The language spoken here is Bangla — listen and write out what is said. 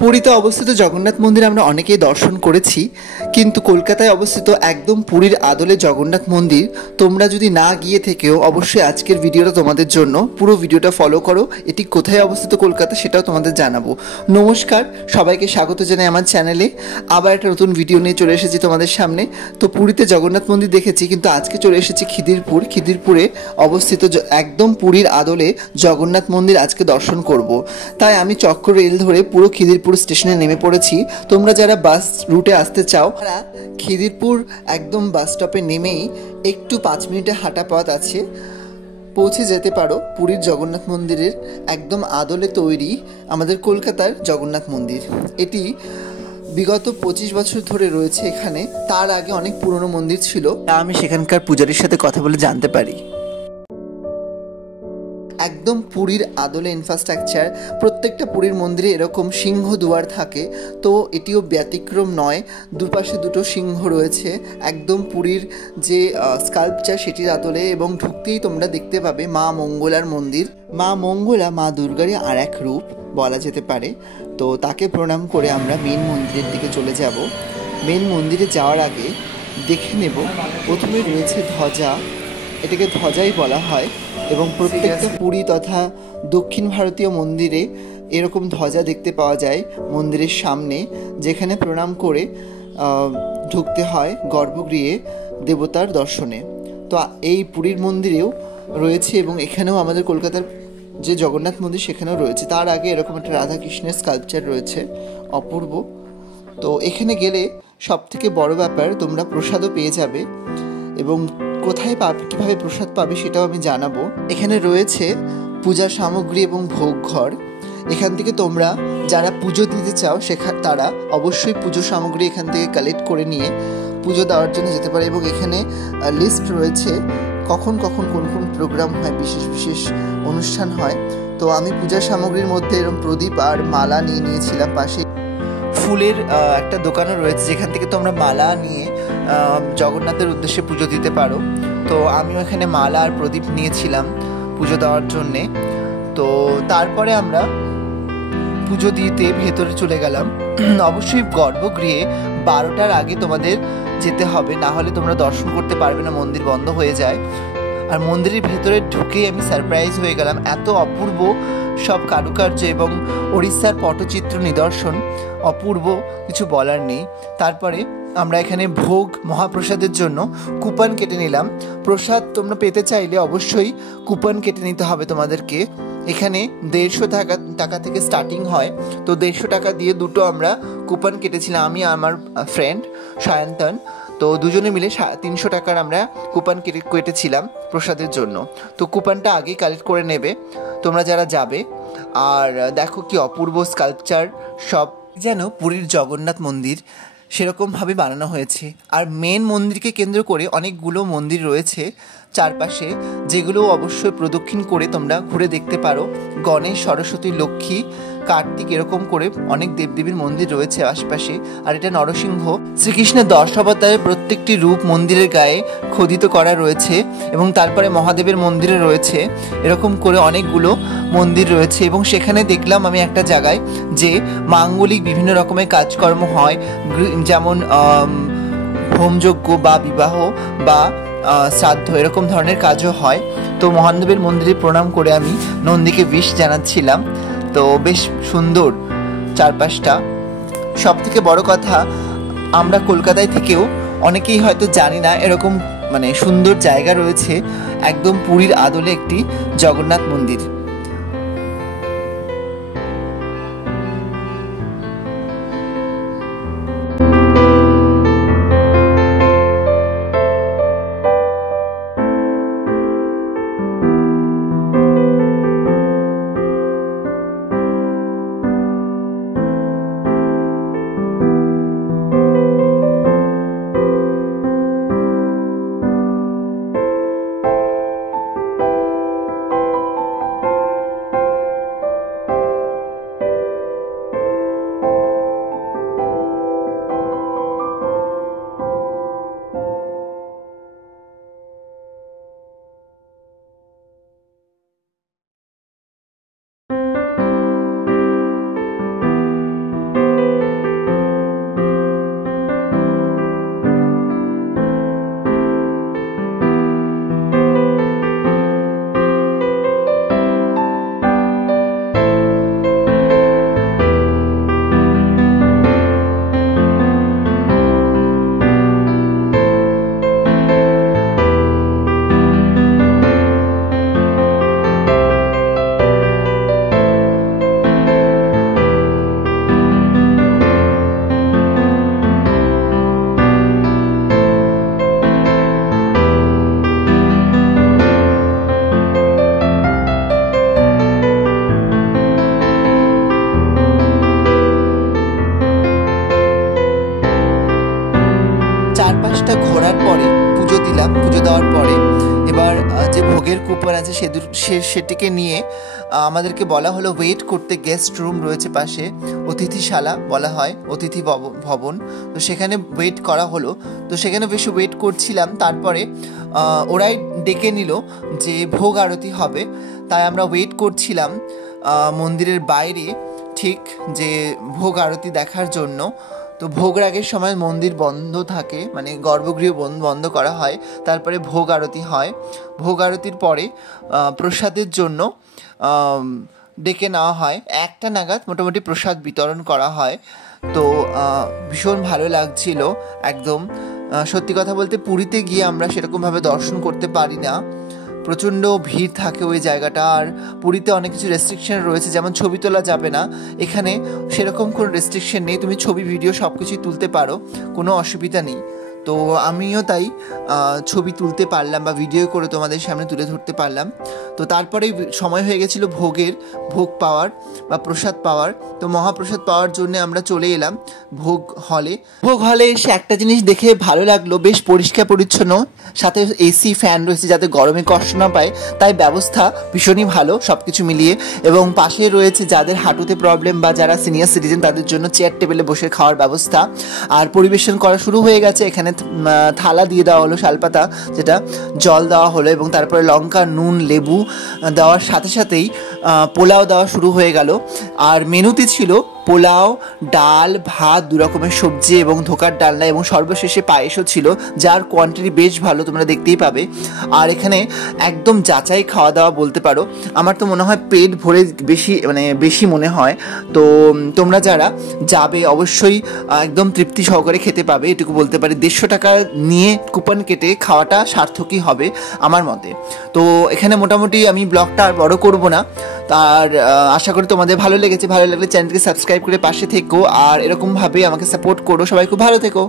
পুরীতে অবস্থিত জগন্নাথ মন্দির আমরা অনেকেই দর্শন করেছি, কিন্তু কলকাতায় অবস্থিত একদম পুরীর আদলে জগন্নাথ মন্দির তোমরা যদি না গিয়ে থেকেও অবশ্যই আজকের ভিডিওটা তোমাদের জন্য। পুরো ভিডিওটা ফলো করো, এটি কোথায় অবস্থিত কলকাতা সেটাও তোমাদের জানাবো। নমস্কার, সবাইকে স্বাগত জানাই আমার চ্যানেলে। আবার একটা নতুন ভিডিও নিয়ে চলে এসেছি তোমাদের সামনে। তো পুরীতে জগন্নাথ মন্দির দেখেছি, কিন্তু আজকে চলে এসেছি খিদিরপুরে অবস্থিত একদম পুরীর আদলে জগন্নাথ মন্দির আজকে দর্শন করব। তাই আমি চক্র রেল ধরে পুরো খিদিরপুর স্টেশনে নেমে পড়েছি। তোমরা যারা বাস রুটে আসতে চাও তারা খিদিরপুর একদম বাস স্টপে নেমেই একটু 5 মিনিটের হাঁটা পথ আছে, পৌঁছে যেতে পারো পুরীর জগন্নাথ মন্দিরের একদম আদলে তৈরি আমাদের কলকাতার জগন্নাথ মন্দির। এটি বিগত 25 বছর ধরে রয়েছে এখানে। তার আগে অনেক পুরনো মন্দির ছিল, আমি সেখানকার পূজারীর সাথে কথা বলে জানতে পারি। একদম পুরীর আদলে ইনফ্রাস্ট্রাকচার, প্রত্যেকটা পুরীর মন্দিরে এরকম সিংহ দুয়ার থাকে, তো এটিও ব্যতিক্রম নয়। দুপাশে দুটো সিংহ রয়েছে, একদম পুরীর যে স্কাল্পচার সেটির আদলে। এবং ঢুকতেই তোমরা দেখতে পাবে মা মঙ্গলার মন্দির। মা মঙ্গলা মা দুর্গারই আর এক রূপ বলা যেতে পারে। তো তাকে প্রণাম করে আমরা মেন মন্দিরের দিকে চলে যাব। মেন মন্দিরে যাওয়ার আগে দেখে নেব, প্রথমে রয়েছে ধ্বজা, এটাকে ধ্বজাই বলা হয়। এবং প্রত্যেকটা পুরী তথা দক্ষিণ ভারতীয় মন্দিরে এরকম ধ্বজা দেখতে পাওয়া যায় মন্দিরের সামনে, যেখানে প্রণাম করে ঢুকতে হয় গর্ভগৃহে দেবতার দর্শনে। তো এই পুরীর মন্দিরেও রয়েছে, এবং এখানেও আমাদের কলকাতার যে জগন্নাথ মন্দির সেখানেও রয়েছে। তার আগে এরকম একটা রাধাকৃষ্ণের স্কাল্পচার রয়েছে, অপূর্ব। তো এখানে গেলে সবথেকে বড় ব্যাপার, তোমরা প্রসাদও পেয়ে যাবে। এবং কোথায় পাবে, কীভাবে প্রসাদ পাবে সেটাও আমি জানাবো। এখানে রয়েছে পূজা সামগ্রী এবং ভোগ ঘর। এখান থেকে তোমরা যারা পুজো দিতে চাও তারা অবশ্যই পুজো সামগ্রী এখান থেকে কালেক্ট করে নিয়ে পুজো দেওয়ার জন্য যেতে পারে। এবং এখানে লিস্ট রয়েছে কখন কখন কোন কোন প্রোগ্রাম হয়, বিশেষ বিশেষ অনুষ্ঠান হয়। তো আমি পূজা সামগ্রীর মধ্যে এরকম প্রদীপ আর মালা নিয়ে নিয়েছিলাম। পাশে ফুলের একটা দোকানও রয়েছে, যেখান থেকে তোমরা মালা নিয়ে জগন্নাথের উদ্দেশ্যে পুজো দিতে পারো। তো আমিও এখানে মালা আর প্রদীপ নিয়েছিলাম পুজো দেওয়ার জন্যে। তো তারপরে আমরা পুজো দিতে ভেতরে চলে গেলাম। অবশ্যই গর্ভগৃহে 12টার আগে তোমাদের যেতে হবে, না হলে তোমরা দর্শন করতে পারবে না, মন্দির বন্ধ হয়ে যায়। আর মন্দিরের ভেতরে ঢুকেই আমি সারপ্রাইজ হয়ে গেলাম, এত অপূর্ব সব কারুকার্য এবং ওড়িশার পটচিত্র নিদর্শন, অপূর্ব, কিছু বলার নেই। তারপরে আমরা এখানে ভোগ মহাপ্রসাদের জন্য কুপন কেটে নিলাম। প্রসাদ তোমরা পেতে চাইলে অবশ্যই কুপন কেটে নিতে হবে তোমাদেরকে। এখানে 150 টাকা থেকে স্টার্টিং হয়। তো 150 টাকা দিয়ে দুটো আমরা কুপন কেটেছিলাম, আমি আমার ফ্রেন্ড সায়ন্তন। তো দুজনে মিলে 300 টাকার আমরা কুপন কেটেছিলাম প্রসাদের জন্য। তো কুপনটা আগেই কালেক্ট করে নেবে তোমরা যারা যাবে। আর দেখো কি অপূর্ব স্কাল্পচার, সব যেন পুরীর জগন্নাথ মন্দির সেরকমভাবে বানানো হয়েছে। আর মেন মন্দিরকে কেন্দ্র করে অনেকগুলো মন্দির রয়েছে চারপাশে, যেগুলো অবশ্যই প্রদক্ষিণ করে তোমরা ঘুরে দেখতে পারো। গণেশ, সরস্বতী, লক্ষ্মী, কার্তিক, এরকম করে অনেক দেবদেবীর মন্দির রয়েছে আশপাশে। আর এটা নরসিংহ, শ্রীকৃষ্ণের 10 অবতারের প্রত্যেকটি রূপ মন্দিরের গায়ে খোদিত করা রয়েছে। এবং তারপরে মহাদেবের মন্দিরে রয়েছে, এরকম করে অনেকগুলো মন্দির রয়েছে। এবং সেখানে দেখলাম আমি একটা জায়গায় যে মাঙ্গলিক বিভিন্ন রকমের কাজকর্ম হয়, যেমন হোমযজ্ঞ বা বিবাহ বা শ্রাদ্ধ, এরকম ধরনের কাজও হয়। তো মহাদেবের মন্দিরে প্রণাম করে আমি নন্দীকে উইশ জানাচ্ছিলাম। তো বেশ সুন্দর চারপাশটা। সব থেকে বড় কথা, আমরা কলকাতায় থেকেও অনেকেই হয়তো জানি না এরকম সুন্দর জায়গা রয়েছে একদম পুরীর আদলে একটি জগন্নাথ মন্দির। এলাম পুজো দেওয়ার পরে। এবার যে ভোগের কুপন আছে সেটিকে নিয়ে আমাদেরকে বলা হলো ওয়েট করতে। গেস্ট রুম রয়েছে পাশে, অতিথিশালা বলা হয়, অতিথি ভবন, তো সেখানে ওয়েট করা হলো। তো সেখানে বেশি ওয়েট করছিলাম। তারপরে ওরাই ডেকে নিল যে ভোগ আরতি হবে, তাই আমরা ওয়েট করছিলাম মন্দিরের বাইরে ঠিক যে ভোগ আরতি দেখার জন্য। তো ভোগ রাগের সময় মন্দির বন্ধ থাকে, মানে গর্ভগৃহ বন্ধ করা হয়, তারপরে ভোগ আরতি হয়। ভোগ আরতির পরে প্রসাদের জন্য ডেকে নেওয়া হয়, 1টা নাগাদ মোটামুটি প্রসাদ বিতরণ করা হয়। তো ভীষণ ভালো লাগছিল একদম। সত্যি কথা বলতে পুরীতে গিয়ে আমরা সেরকমভাবে দর্শন করতে পারি না, প্রচণ্ড ভিড় থাকে ওই জায়গাটা। আর পুরীতে অনেক কিছু রেস্ট্রিকশন রয়েছে, যেমন ছবি তোলা যাবে না, এখানে সেরকম কোনো রেস্ট্রিকশন নেই, তুমি ছবি ভিডিও সব কিছুই তুলতে পারো, কোনো অসুবিধা নেই। তো আমিও তাই ছবি তুলতে পারলাম বা ভিডিও করে তোমাদের সামনে তুলে ধরতে পারলাম। তো তারপরেই সময় হয়ে গেছিলো ভোগ পাওয়ার বা প্রসাদ পাওয়ার। তো মহাপ্রসাদ পাওয়ার জন্য আমরা চলে এলাম ভোগ হলে এসে একটা জিনিস দেখে ভালো লাগলো, বেশ পরিষ্কার পরিচ্ছন্ন, সাথে এসি ফ্যান রয়েছে যাতে গরমে কষ্ট না পায়, তাই ব্যবস্থা ভীষণই ভালো সব কিছু মিলিয়ে। এবং পাশে রয়েছে যাদের হাঁটুতে প্রবলেম বা যারা সিনিয়র সিটিজেন তাদের জন্য চেয়ার টেবিলে বসে খাওয়ার ব্যবস্থা। আর পরিবেশন করা শুরু হয়ে গেছে, এখানে থালা দিয়ে দেওয়া হলো, শালপাতা, যেটা জল দেওয়া হলো, এবং তারপরে লঙ্কা, নুন, লেবু দেওয়ার সাথে সাথেই পোলাও দেওয়া শুরু হয়ে গেল। আর মেনুতে ছিল পোলাও, ডাল, ভাত, 2 রকমের সবজি এবং ধোকার ডালনা, এবং সর্বশেষে পায়েসও ছিল, যার কোয়ান্টিটি বেশ ভালো, তোমরা দেখতেই পাবে। আর এখানে একদম যাচাই খাওয়া দাওয়া বলতে পারো। আমার তো মনে হয় পেট ভরে বেশি মনে হয়। তো তোমরা যারা যাবে অবশ্যই একদম তৃপ্তি সহকারে খেতে পাবে, এটুকু বলতে পারি। 150 টাকা নিয়ে কুপন কেটে খাওয়াটা সার্থকই হবে আমার মতে। তো এখানে মোটামুটি আমি ব্লগটা আর বড় করব না। তার আশা করি তোমাদের ভালো লেগেছে। ভালো লাগলে চ্যানেলকে সাবস্ক্রাইব করে পাশে থেকো, আর এরকমভাবে আমাকে সাপোর্ট করো। সবাই খুব ভালো থেকো।